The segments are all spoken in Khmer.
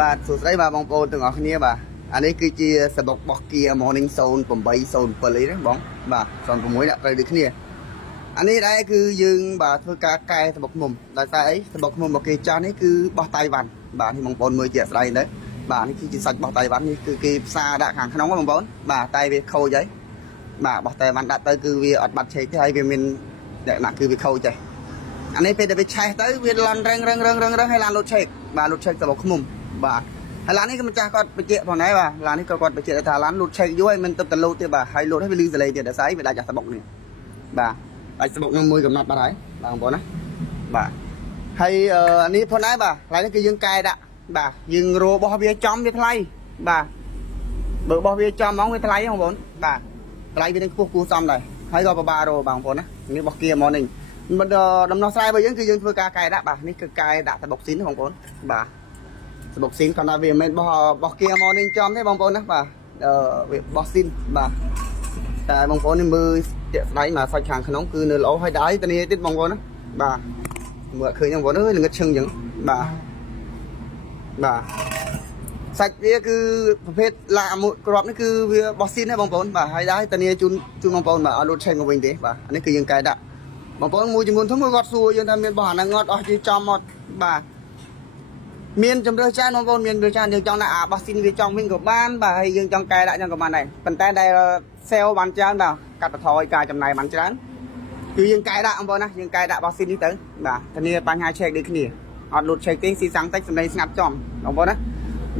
បាទសួស្តីបាទបងប្អូនទាំងអស់គ្នាបាទអានេះគឺជាសបុករបស់ Kia Morning Zone 807នេះបងបាទ06ដាក់ត្រូវដូចគ្នាអានេះដែរគឺយើងបាទធ្វើការកែសបុកមុំដោយសារអីសបុកមុំរបស់គេចាស់នេះគឺបោះតៃវ៉ាន់បាទនេះបងប្អូនមើលជាក់ស្ដែងទៅបាទនេះគឺជាសាច់បោះតៃវ៉ាន់នេះគឺគេផ្សារដាក់ខាងក្នុងបងប្អូនបាទតែវាខូចហើយបាទបោះតៃវ៉ាន់ដាក់ទៅគឺវាអត់បាត់ឆេកទេហើយវាមានលក្ខណៈគឺវាខូចហើយអានេះពេលដែលវាឆេះទៅវាលន់រឹងហើយឡានលុតឆេកបាទលុតឆេកសបុកមុំបាទហើយឡាននេះគឺម្ចាស់គាត់បញ្ជាក់ផងដែរបាទឡាននេះក៏គាត់បញ្ជាក់ថាឡានលូតឆេកយូរហើយមិនទៅលូតទេបាទហើយលូតឲ្យវាលឺសលេងទៀតតែស្អីវាដាច់អាសបុកនេះបាទដាច់សបុកនឹងមួយកំណត់បាត់ហើយបាទបងប្អូនណាបាទហើយអានេះផងដែរបាទឡាននេះគឺយើងកែដាក់បាទយើងរោរបស់វាចំវាថ្លៃបាទបើរបស់វាចំហ្មងវាថ្លៃបងប្អូនបាទថ្លៃវានឹងខ្ពស់គួរសមដែរហើយក៏ពិបាករោបងប្អូនណានេះរបស់ Kia Morning មិនដំណោះស្រាយរបស់យើងគឺយើងធ្វើការកែដាក់បាទនេះគឺកែដាក់សបុកស៊ីនបងប្អូនបាទសបុកស៊ីនគាត់ថាវាមិនមែនរបស់ Kia Morning ចំទេបងប្អូនណាបាទវារបស់ស៊ីនបាទតែបងប្អូននេះមើលជាក់ស្ដែងមកសាច់ខាងក្នុងគឺនៅល្អហើយដែរតានេះទៀតបងប្អូនណាបាទមើលឃើញបងប្អូនអើយល្ងឹតឈឹងអញ្ចឹងបាទសាច់វាគឺប្រភេទឡាមួយក្របនេះគឺវារបស់ស៊ីនទេបងប្អូនបាទហើយដែរតានេះជូនបងប្អូនបាទអត់លូតឆេកមកវិញទេបាទអានេះគឺយើងកែដាក់បងប្អូនមួយចំនួនធំគាត់សួរយើងថាមានរបស់អាហ្នឹងអត់អស់ជាចំអត់បាទមានជំរឿច្រើនបងប្អូនមានជំរឿច្រើនយើងចង់ដាក់អាបោះស៊ីនវាចង់វិញក៏បានបាទហើយយើងចង់កែដាក់ចឹងក៏បានដែរប៉ុន្តែដែល sale បានច្រើនបាទកាត់បន្ថយការចំណាយបានច្រើនគឺយើងកែដាក់បងប្អូនណាយើងកែដាក់បោះស៊ីននេះទៅបាទធានាបញ្ហាឆេកដូចគ្នាអត់លូតឆេកទេស៊ីសាំងតិចសម្លេងស្ងាត់ចំបងប្អូនណា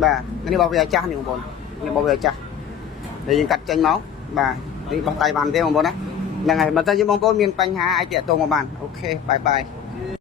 បាទនេះរបស់វាចាស់នេះបងប្អូននេះរបស់វាចាស់ដែលយើងកាត់ចេញមកបាទនេះបោះតៃវ៉ាន់ទេបងប្អូនណាហ្នឹងហើយបើតែយើងបងប្អូនមានបញ្ហាអាចតាក់ទងមកបានអូខេបាយបាយ